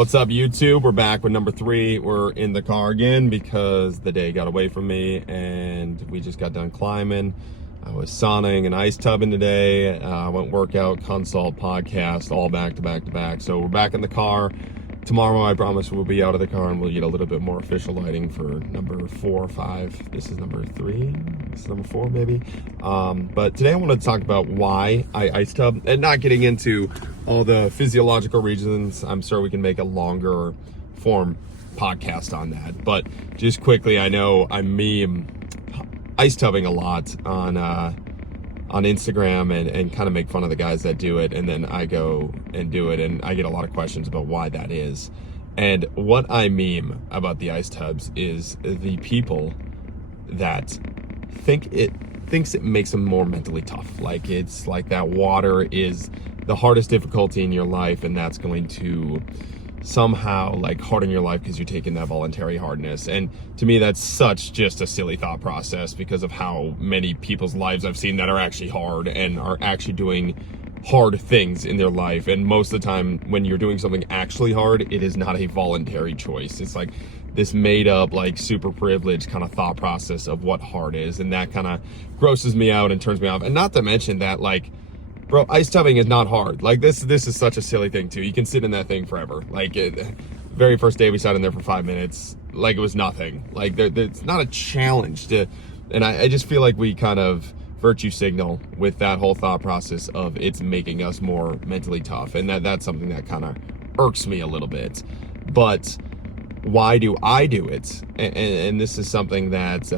What's up, YouTube? We're back with number 3. We're in the car again because the day got away from me and we just got done climbing. I was sauning and ice tubbing today. Went workout, consult, podcast, all back to back to back. So we're back in the car. Tomorrow, I promise, we'll be out of the car and we'll get a little bit more official lighting for number 4 or 5. This is number 3. This is number 4, maybe. But today I want to talk about why I ice tub and not getting into all the physiological reasons. I'm sure we can make a longer form podcast on that. But just quickly, I know I meme ice tubbing a lot on Instagram and kind of make fun of the guys that do it, and then I go and do it, and I get a lot of questions about why that is. And what I meme about the ice tubs is the people that thinks it makes them more mentally tough. Like it's like that water is the hardest difficulty in your life, and that's going to somehow like harden your life because you're taking that voluntary hardness. And to me, that's such just a silly thought process because of how many people's lives I've seen that are actually hard and are actually doing hard things in their life. And most of the time when you're doing something actually hard, it is not a voluntary choice. It's like this made up, like super privileged kind of thought process of what hard is. And that kind of grosses me out and turns me off. And not to mention that, like, bro, ice tubbing is not hard. Like this is such a silly thing too. You can sit in that thing forever. Like very first day we sat in there for 5 minutes, like it was nothing. Like it's not a challenge to, and I just feel like we kind of virtue signal with that whole thought process of it's making us more mentally tough. And that's something that kind of irks me a little bit. But why do I do it? And this is something that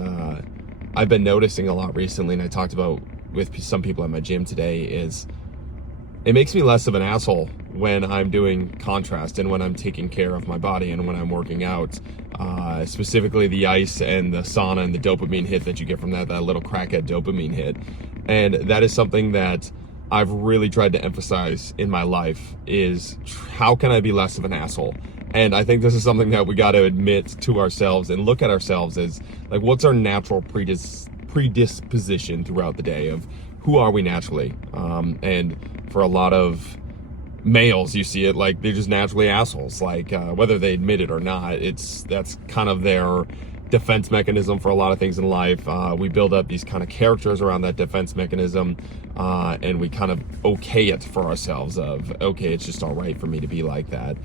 I've been noticing a lot recently, and I talked about with some people at my gym today, is it makes me less of an asshole when I'm doing contrast and when I'm taking care of my body and when I'm working out, specifically the ice and the sauna and the dopamine hit that you get from that little crackhead dopamine hit. And that is something that I've really tried to emphasize in my life, is how can I be less of an asshole? And I think this is something that we got to admit to ourselves and look at ourselves as like, what's our natural predisposition throughout the day of who are we naturally? And for a lot of males, you see it like they're just naturally assholes, like whether they admit it or not. That's kind of their defense mechanism for a lot of things in life. We build up these kind of characters around that defense mechanism, and we kind of okay it for ourselves of, okay, it's just all right for me to be like that.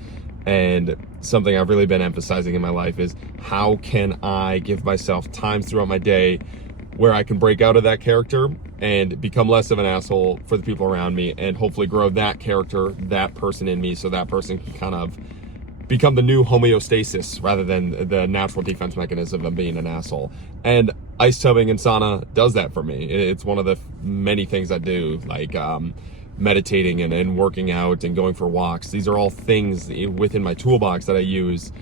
And something I've really been emphasizing in my life is how can I give myself times throughout my day where I can break out of that character and become less of an asshole for the people around me, and hopefully grow that character, that person in me, so that person can kind of become the new homeostasis rather than the natural defense mechanism of being an asshole. And ice tubbing and sauna does that for me. It's one of the many things I do, like meditating and working out and going for walks. These are all things within my toolbox that I use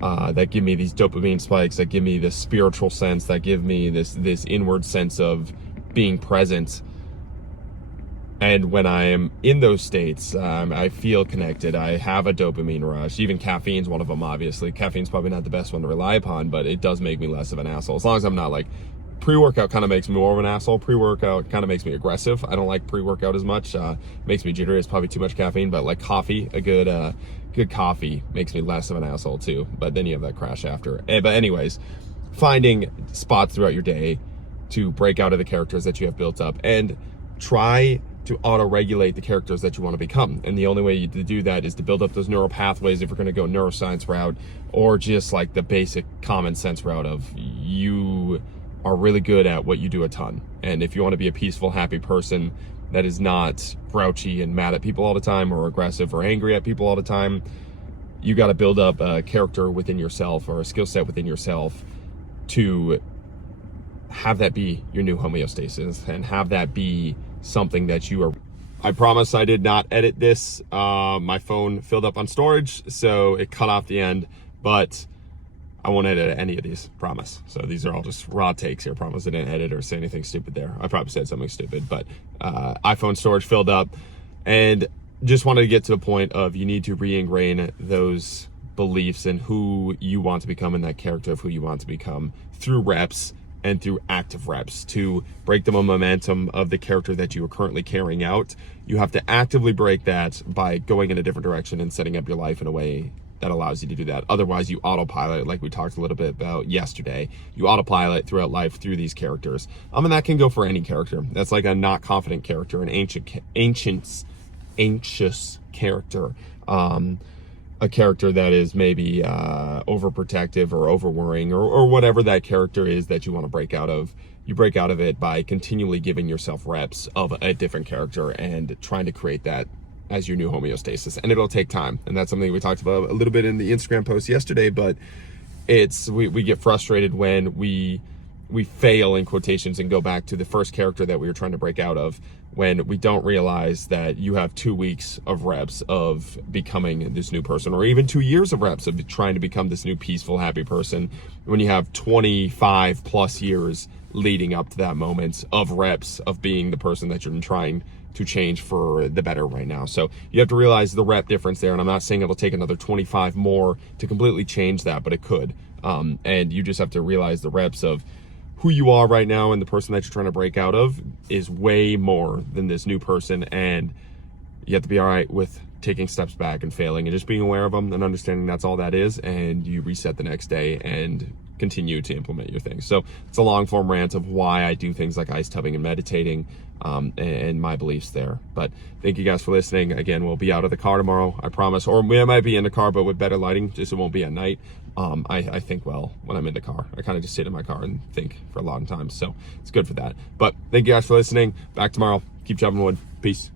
that give me these dopamine spikes, that give me this spiritual sense, that give me this inward sense of being present. And when I am in those states, I feel connected. I have a dopamine rush. Even caffeine's one of them, obviously. Caffeine's probably not the best one to rely upon, but it does make me less of an asshole. As long as I'm not like, pre-workout kind of makes me more of an asshole. Pre-workout kind of makes me aggressive. I don't like pre-workout as much. Makes me jittery. It's probably too much caffeine, but like coffee, a good coffee makes me less of an asshole too. But then you have that crash after. But anyways, finding spots throughout your day to break out of the characters that you have built up and try to auto-regulate the characters that you want to become. And the only way to do that is to build up those neural pathways if you're going to go neuroscience route, or just like the basic common sense route of you are really good at what you do a ton. And if you want to be a peaceful, happy person that is not grouchy and mad at people all the time, or aggressive or angry at people all the time, you got to build up a character within yourself or a skill set within yourself to have that be your new homeostasis and have that be something that you are. I promise I did not edit this. My phone filled up on storage, so it cut off the end, but I won't edit any of these, promise. So these are all just raw takes here. Promise I didn't edit or say anything stupid there. I probably said something stupid, but iPhone storage filled up, and just wanted to get to the point of you need to re-ingrain those beliefs in who you want to become and that character of who you want to become through reps and through active reps to break the momentum of the character that you are currently carrying out. You have to actively break that by going in a different direction and setting up your life in a way that allows you to do that. Otherwise, you autopilot, like we talked a little bit about yesterday. You autopilot throughout life through these characters. And that can go for any character. That's like a not confident character, an anxious character. A character that is maybe overprotective or overworrying or whatever that character is that you want to break out of. You break out of it by continually giving yourself reps of a different character and trying to create that as your new homeostasis. And it'll take time. And that's something we talked about a little bit in the Instagram post yesterday, but we get frustrated when we fail in quotations and go back to the first character that we were trying to break out of, when we don't realize that you have 2 weeks of reps of becoming this new person, or even 2 years of reps of trying to become this new peaceful, happy person, when you have 25 plus years leading up to that moment of reps of being the person that you're trying to change for the better right now. So you have to realize the rep difference there. And I'm not saying it'll take another 25 more to completely change that, but it could. And you just have to realize the reps of who you are right now and the person that you're trying to break out of is way more than this new person. And you have to be all right with taking steps back and failing and just being aware of them and understanding that's all that is. And you reset the next day and continue to implement your things. So it's a long form rant of why I do things like ice tubbing and meditating, and my beliefs there. But thank you guys for listening. Again, we'll be out of the car tomorrow, I promise. Or we might be in the car, but with better lighting, just it won't be at night. I think well when I'm in the car. I kind of just sit in my car and think for a long time. So it's good for that. But thank you guys for listening. Back tomorrow. Keep chopping wood. Peace.